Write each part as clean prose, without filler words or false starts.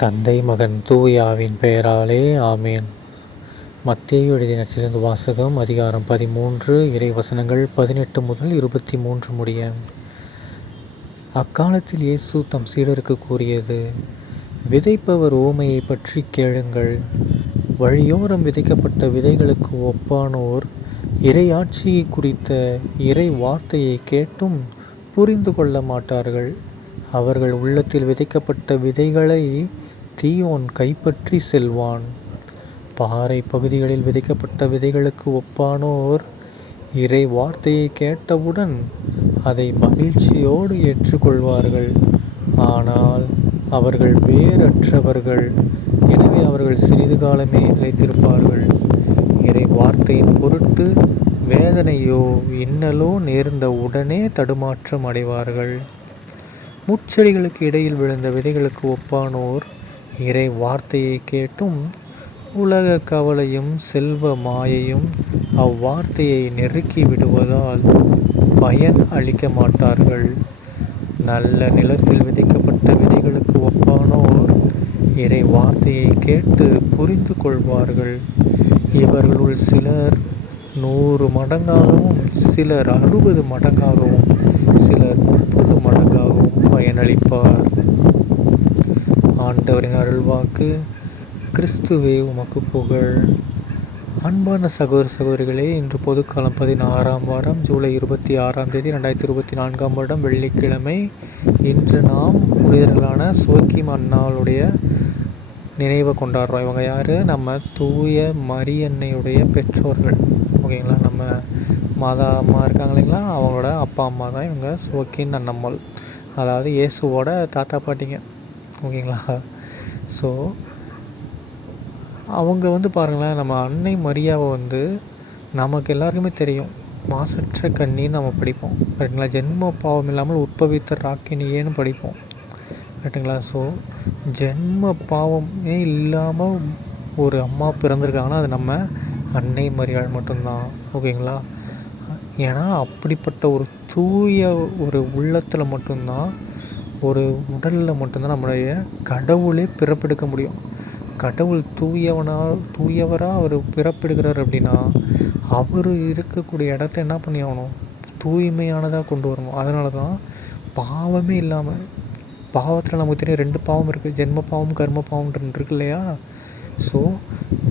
தந்தை மகன் தூயாவின் பெயராலே ஆமேன். மத்தேயு எழுதிய நற்செய்தியிலிருந்து வாசகம். அதிகாரம் 13, இறைவசனங்கள் 18 முதல் 23 முடிய. அக்காலத்தில் இயேசு தம் சீடருக்கு கூறியது: விதைப்பவர் உவமையை பற்றி கேளுங்கள். வழியோரம் விதைக்கப்பட்ட விதைகளுக்கு ஒப்பானோர் இறையாட்சியை குறித்த இறை வார்த்தையை கேட்டும் புரிந்து கொள்ள மாட்டார்கள். அவர்கள் உள்ளத்தில் விதைக்கப்பட்ட விதைகளை தீயோன் கைப்பற்றி செல்வான். பாறை பகுதிகளில் விதைக்கப்பட்ட விதைகளுக்கு ஒப்பானோர் இறை வார்த்தையை கேட்டவுடன் அதை மகிழ்ச்சியோடு ஏற்றுக்கொள்வார்கள். ஆனால் அவர்கள் வேரற்றவர்கள், எனவே அவர்கள் சிறிது காலமே நிலைத்திருப்பார்கள். இறை வார்த்தையின் பொருட்டு வேதனையோ இன்னலோ நேர்ந்த உடனே தடுமாற்றம் அடைவார்கள். முட்செடிகளுக்கு இடையில் விழுந்த விதைகளுக்கு ஒப்பானோர் இறை வார்த்தையை கேட்டும் உலக கவலையும் செல்வ மாயையும் அவ்வார்த்தையை நெருக்கி விடுவதால் பயன் அளிக்க மாட்டார்கள். நல்ல நிலத்தில் விதைக்கப்பட்ட விதைகளுக்கு ஒப்பானோர் இறை வார்த்தையை கேட்டு புரிந்து கொள்வார்கள். இவர்களுள் சிலர் 100 மடங்காகவும், சிலர் 60 மடங்காகவும், சிலர் 30 மடங்காகவும் பயனளிப்பார். ஆண்டவரின் அருள்வாக்கு. கிறிஸ்துவே உமக்கு புகழ். அன்பான சகோதர சகோதரிகளே, இன்று பொதுக்காலம் 16ஆம் வாரம் ஜூலை 26ஆம் தேதி 2024ஆம் வருடம் வெள்ளிக்கிழமை. இன்று நாம் புனிதர்களான சோக்கிம் அன்னாளுடைய நினைவை கொண்டாடுறோம். இவங்க யார்? நம்ம தூய மரியன்னையுடைய பெற்றோர்கள். ஓகேங்களா? நம்ம மாதா அம்மா இருக்காங்க இல்லைங்களா, அவங்களோட அப்பா அம்மா தான் இவங்க சோக்கின் அன்னம்மாள். அதாவது இயேசுவோட தாத்தா பாட்டிங்க. ஓகேங்களா? ஸோ அவங்க பாருங்களேன், நம்ம அன்னை மரியாவை நமக்கு எல்லாருக்குமே தெரியும். மாசற்ற கன்னின்னு நம்ம படிப்போம். கரெக்டுங்களா? ஜென்ம பாவம் இல்லாமல் உற்பவித்த ராக்கினியேன்னு படிப்போம். கரெக்டுங்களா? ஸோ ஜென்ம பாவமே இல்லாமல் ஒரு அம்மா பிறந்திருக்காங்கன்னா அது நம்ம அன்னை மரியாள் மட்டும்தான். ஓகேங்களா? ஏன்னா அப்படிப்பட்ட ஒரு தூய ஒரு உள்ளத்தில் மட்டும்தான், ஒரு உடலில் மட்டும்தான் நம்மளுடைய கடவுளே பிறப்பெடுக்க முடியும். கடவுள் தூயவராக அவர் பிறப்பெடுக்கிறார் அப்படின்னா அவர் இருக்கக்கூடிய இடத்த என்ன பண்ணி ஆகணும்? தூய்மையானதாக கொண்டு வரணும். அதனால தான் பாவமே இல்லாமல், பாவத்தில் நமக்கு தெரியும் 2 பாவம் இருக்குது, ஜென்ம பாவம் கர்ம பாவம்ன்றது இருக்கு இல்லையா? ஸோ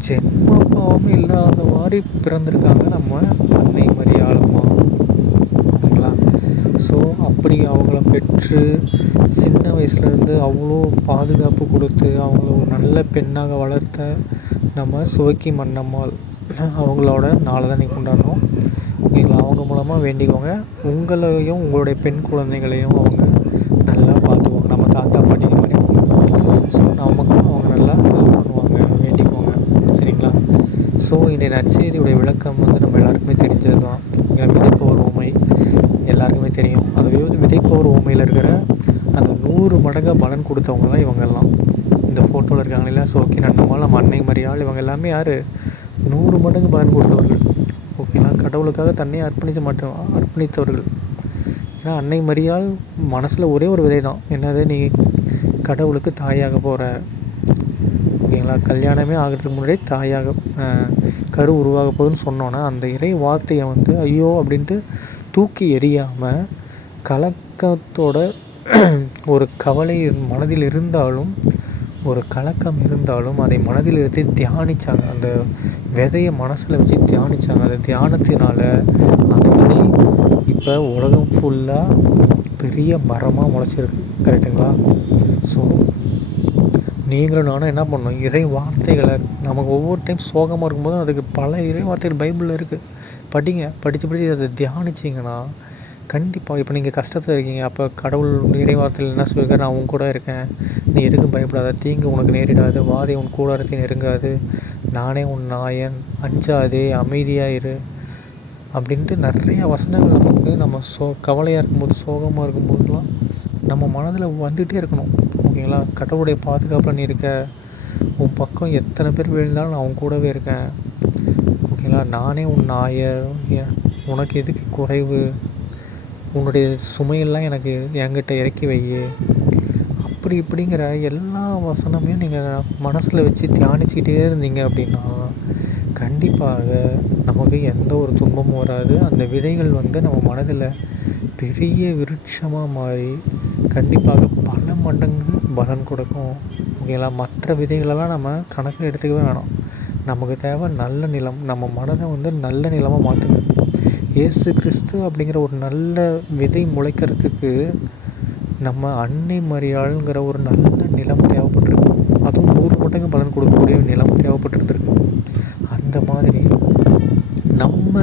ஜென்ம பாவம் இல்லாத மாதிரி பிறந்திருக்காங்க நம்ம அன்னை மரியாளம்மா. ஓகேங்களா? ஸோ அப்படி அவங்கள பெற்று சின்ன வயசுலேருந்து அவ்வளோ பாதுகாப்பு கொடுத்து அவங்கள ஒரு நல்ல பெண்ணாக வளர்த்த நம்ம சோக்கிம் அன்னம்மாள், அவங்களோட நாளை தான் நீங்கள் கொண்டாடுறோம். ஓகேங்களா? அவங்க மூலமாக வேண்டிக்கோங்க. உங்களையும் உங்களுடைய பெண் குழந்தைகளையும் அவங்க நல்லா பார்த்துக்குவாங்க. நம்ம தாத்தா பாட்டிங்க மாதிரி அவங்க. ஸோ நமக்கும் அவங்க நல்லா ஹெல்ப் பண்ணுவாங்க. வேண்டிக்குவாங்க. சரிங்களா? ஸோ இன்றைய நற்செய்தியுடைய விளக்கம் நம்ம எல்லாருக்குமே தெரிஞ்சது தான். விதைப்பவர் உவமை எல்லாருக்குமே தெரியும். அந்த விதைப்பவர் உவமையில் இருக்கிற அந்த 100 மடங்காக பலன் கொடுத்தவங்க தான் இவங்கெல்லாம். இந்த ஃபோட்டோவில் இருக்காங்க இல்லையா, சோக்கின் அன்னம்மாள், நம்ம அன்னை மரியாள், இவங்க எல்லாமே யார்? 100 மடங்கு பலன் கொடுத்தவர்கள். ஓகேங்களா? கடவுளுக்காக தன்னையே அர்ப்பணித்தவர்கள். ஏன்னா அன்னை மரியாள் மனசில் ஒரே ஒரு விதை தான். என்னது? நீ கடவுளுக்கு தாயாக போகிற. ஓகேங்களா? கல்யாணமே ஆகிறதுக்கு முன்னாடியே தாயாக கரு உருவாக போகுதுன்னு சொன்னோன்னா அந்த இறை வார்த்தையை ஐயோ அப்படின்ட்டு தூக்கி எறியாமல் கலக்கத்தோட ஒரு கவலை மனதில் இருந்தாலும், ஒரு கலக்கம் இருந்தாலும் அதை மனதில் எடுத்து தியானித்தாங்க. அந்த விதையை மனசில் வச்சு தியானித்தாங்க. அந்த தியானத்தினால அந்த விதை இப்போ உலகம் ஃபுல்லாக பெரிய மரமாக முளைச்சிருக்கு. கரெக்டுங்களா? ஸோ நீங்களும் நானும் என்ன பண்ணணும்? இறை வார்த்தைகளை நமக்கு ஒவ்வொரு டைம் சோகமாக இருக்கும்போதும் அதுக்கு பல இறை வார்த்தைகள் பைபிளில் இருக்குது. படித்து அதை தியானிச்சிங்கன்னா கண்டிப்பாக, இப்போ நீங்கள் கஷ்டத்தில் இருக்கீங்க, அப்போ கடவுள் இறை வார்த்தையில் என்ன சொல்லியிருக்காரு? நான் உன் கூட இருக்கேன், நீ எதுக்கும் பயப்படாத, தீங்கு உனக்கு நேரிடாது, வாதை உன் கூடாரத்தை நெருங்காது, நானே உன் நாயன், அஞ்சாதே, அமைதியாக இரு அப்படின்ட்டு நிறைய வசனங்கள் நமக்கு நம்ம கவலையாக இருக்கும்போது, சோகமாக இருக்கும்போதுலாம் நம்ம மனதில் வந்துகிட்டே இருக்கணும். ஓகேங்களா? கடவுளுடைய பாதுகாப்பில் நீ இருக்க, உன் பக்கம் எத்தனை பேர் விழுந்தாலும் நான் உன் கூடவே இருக்கேன். ஓகேங்களா? நானே உன் நாயர், உனக்கு எதுக்கு குறைவு, உன்னுடைய சுமையெல்லாம் என்கிட்ட இறக்கி வை இப்படிங்கிற எல்லா வசனமையும் நீங்கள் மனசில் வச்சு தியானிச்சிக்கிட்டே இருந்தீங்க அப்படின்னா கண்டிப்பாக நமக்கு எந்த ஒரு துன்பமும் வராது. அந்த விதைகள் நம்ம மனதில் பெரிய விருட்சமாக மாறி கண்டிப்பாக பல மடங்கு பலன் கொடுக்கும். ஓகேங்களா? மற்ற விதைகளெல்லாம் நம்ம கணக்கில் எடுத்துக்கவே வேணாம். நமக்கு தேவை நல்ல நிலம். நம்ம மனதை நல்ல நிலமாக மாற்றுங்க. இயேசு கிறிஸ்து அப்படிங்கிற ஒரு நல்ல விதை முளைக்கிறதுக்கு நம்ம அன்னை மரியாள்ங்கிற ஒரு நல்ல நிலம் தேவைப்பட்டிருக்கு. அதுவும் 100 மடங்கு பலன் கொடுக்கக்கூடிய நிலம் தேவைப்பட்டிருந்துருக்கு. அந்த மாதிரி நம்ம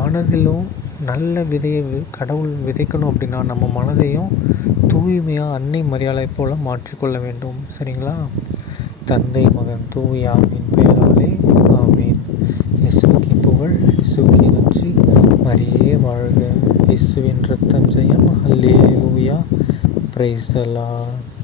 மனதிலும் நல்ல விதையை கடவுள் விதைக்கணும் அப்படின்னா நம்ம மனதையும் தூய்மையாக அன்னை மரியாதை போல் மாற்றிக்கொள்ள வேண்டும். சரிங்களா? தந்தை மகன் தூய ஆவியின் பெயராலே ஆமீன். இயேசுவுக்கு புகழ், இயேசுவுக்கு நன்றி. மரியே வாழ்க. இயேசுவின் இரத்தம் ஜெயம். அல்லேலூயா. Praise the Lord.